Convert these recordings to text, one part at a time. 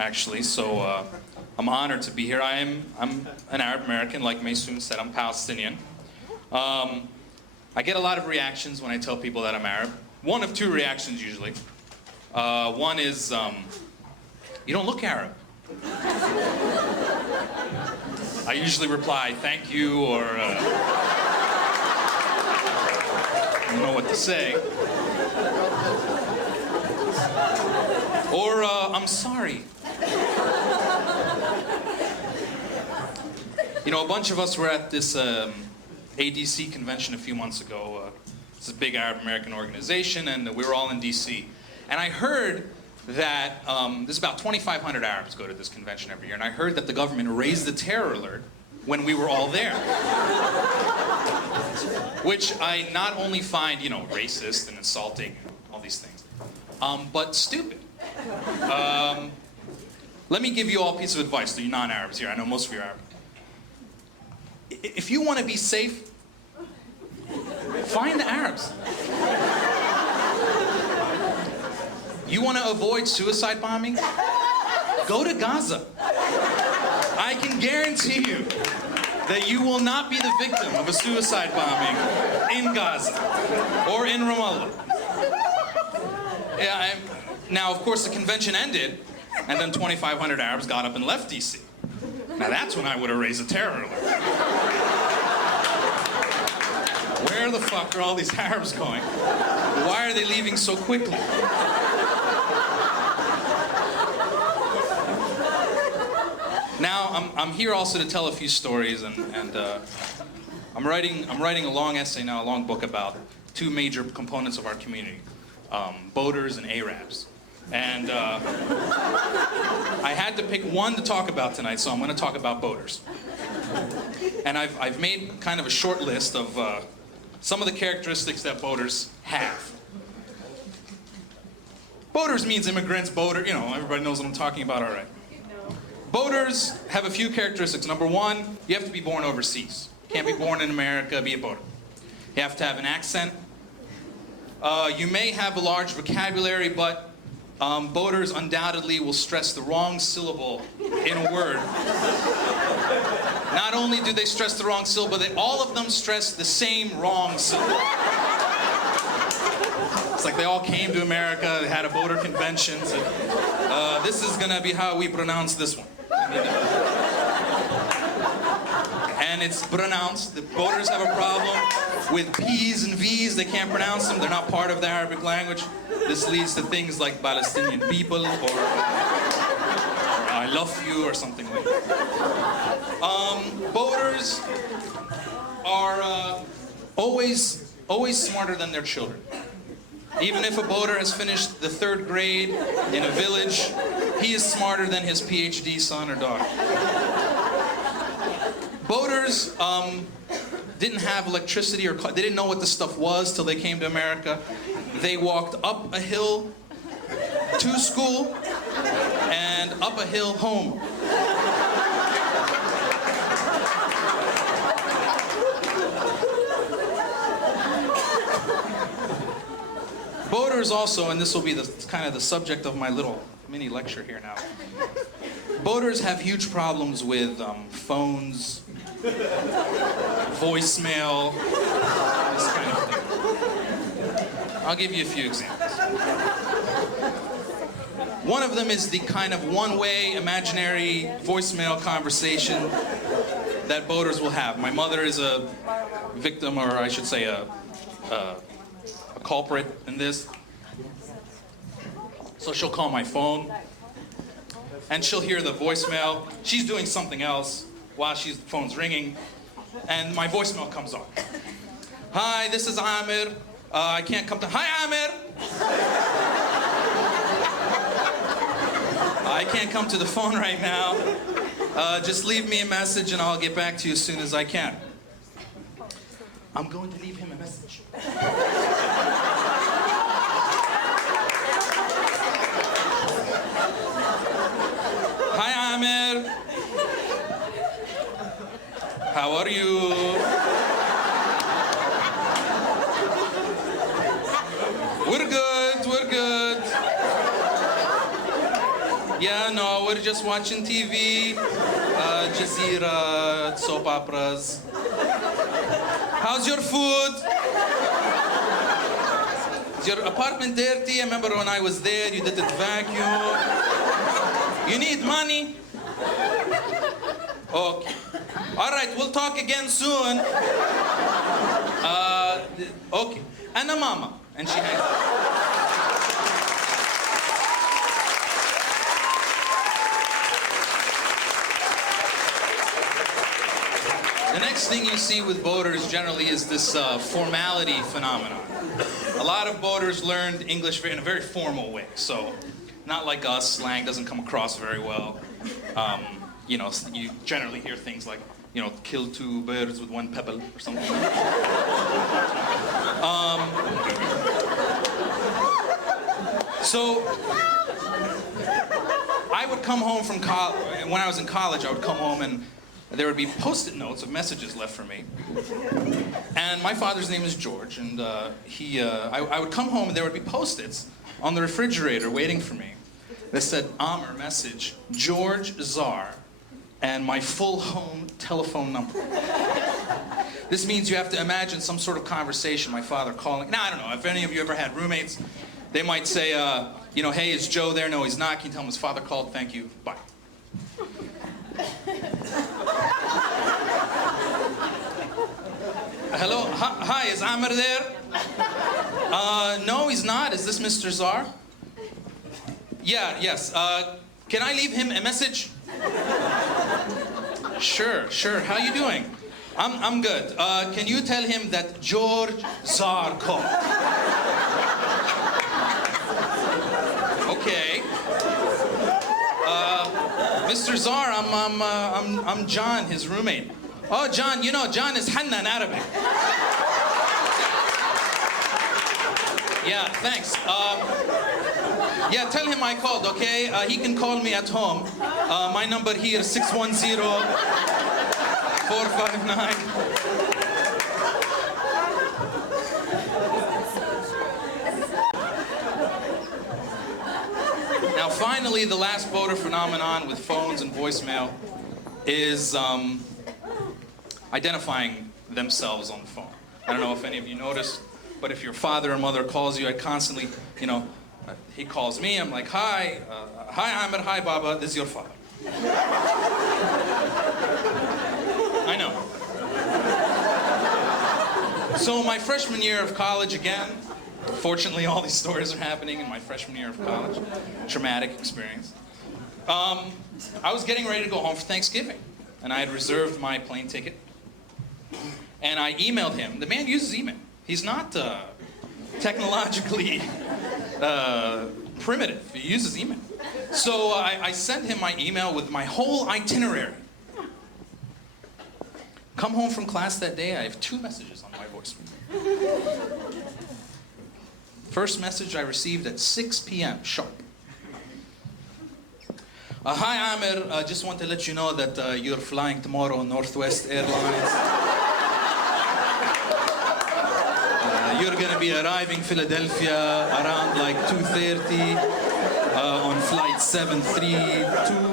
actually. So I'm honored to be here. I'm an Arab American, like Maysoon said. I'm Palestinian. I get a lot of reactions when I tell people that I'm Arab. One of two reactions usually. One is, you don't look Arab. I usually reply, thank you, or I don't know what to say. Or, I'm sorry. You know, a bunch of us were at this ADC convention a few months ago. It's a big Arab American organization, and we were all in DC. And I heard that there's about 2,500 Arabs go to this convention every year, and I heard that the government raised the terror alert when we were all there. Which I not only find, you know, racist and insulting, all these things, but stupid. Let me give you all a piece of advice to you non-Arabs here. I know most of you are Arab. If you want to be safe, find the Arabs. You want to avoid suicide bombing? Go to Gaza. I can guarantee you that you will not be the victim of a suicide bombing in Gaza or in Ramallah. Yeah, now, of course, the convention ended, and then 2,500 Arabs got up and left DC. Now, that's when I would have raised a terror alert. Where the fuck are all these Arabs going? Why are they leaving so quickly? Now, I'm here also to tell a few stories, and I'm writing a long essay now, a long book about two major components of our community, boaters and Arabs. And I had to pick one to talk about tonight, so I'm going to talk about boaters. And I've made kind of a short list of some of the characteristics that boaters have. Boaters means immigrants, boater, you know, everybody knows what I'm talking about, all right. Boaters have a few characteristics. Number one, you have to be born overseas. You can't be born in America, be a boater. You have to have an accent. You may have a large vocabulary, but boaters undoubtedly will stress the wrong syllable in a word. Not only do they stress the wrong syllable, but all of them stress the same wrong syllable. It's like they all came to America, they had a boater convention, so, this is gonna be how we pronounce this one. And it's pronounced. The boaters have a problem with P's and V's. They can't pronounce them. They're not part of the Arabic language. This leads to things like Palestinian people or I love you or something like that. Boaters are always smarter than their children. Even if a boater has finished the 3rd grade in a village, he is smarter than his PhD son or daughter. Boaters didn't have electricity or they didn't know what this stuff was till they came to America. They walked up a hill to school and up a hill home. Boaters also, and this will be kind of the subject of my little mini lecture here now. Boaters have huge problems with phones, voicemail, this kind of thing. I'll give you a few examples. One of them is the kind of one-way imaginary voicemail conversation that boaters will have. My mother is a victim, or I should say a culprit in this. So she'll call my phone, and she'll hear the voicemail. She's doing something else while the phone's ringing, and my voicemail comes on. Hi, this is Amer. I can't come to... Hi, Amer! I can't come to the phone right now. Just leave me a message, and I'll get back to you as soon as I can. I'm going to leave him a message. Hi, Amer. How are you? We're good. Yeah, no, we're just watching TV, Jazeera, soap operas. How's your food? Is your apartment dirty? I remember when I was there, you didn't vacuum. You need money? Okay. All right, we'll talk again soon. Okay. Anna mama. And she hangs up. The next thing you see with boaters generally is this formality phenomenon. A lot of boaters learned English in a very formal way. So, not like us, slang doesn't come across very well. You know, you generally hear things like, you know, kill two birds with one pebble or something. So, I would come home from college, when I was in college, I would come home and there would be Post-it notes of messages left for me. And my father's name is George, and I would come home and there would be Post-its on the refrigerator waiting for me. That said, Amer message, George Zahr, and my full home telephone number. This means you have to imagine some sort of conversation, my father calling. Now, I don't know, if any of you ever had roommates, they might say, you know, hey, is Joe there? No, he's not. Can you tell him his father called? Thank you. Bye. Hello? Hi, is Amer there? No, he's not. Is this Mr. Zahr? Yeah, yes. Can I leave him a message? Sure. How you doing? I'm good. Can you tell him that George Zahr called? Okay. Mr. Zahr, I'm John, his roommate. Oh, John, you know, John is Hanna in Arabic. Yeah, thanks. Yeah, tell him I called, okay? He can call me at home. My number here is 610-459. Now, finally, the last boater phenomenon with phones and voicemail is identifying themselves on the phone. I don't know if any of you noticed, but if your father or mother calls you, I constantly, you know, he calls me, I'm like, hi Amer, hi Baba, this is your father. I know. So my freshman year of college again, fortunately all these stories are happening in my freshman year of college, traumatic experience. I was getting ready to go home for Thanksgiving, and I had reserved my plane ticket, and I emailed him. The man uses email. He's not technologically primitive. He uses email. So I sent him my email with my whole itinerary. Come home from class that day, I have 2 messages on my voicemail. First message I received at 6 p.m. sharp. Hi Amer, just want to let you know that you're flying tomorrow on Northwest Airlines. You're going to be arriving Philadelphia around like 2:30 on flight 732.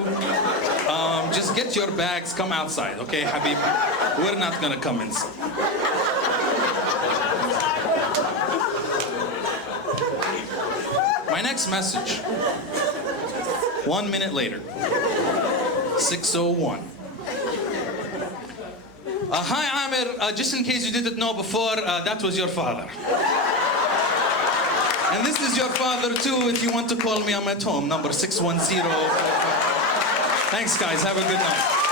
Just get your bags, come outside, okay, Habib? We're not going to come inside. My next message, 1 minute later, 6:01. Hi Amer, just in case you didn't know before, that was your father. And this is your father too, if you want to call me, I'm at home, number 610. Thanks guys, have a good night.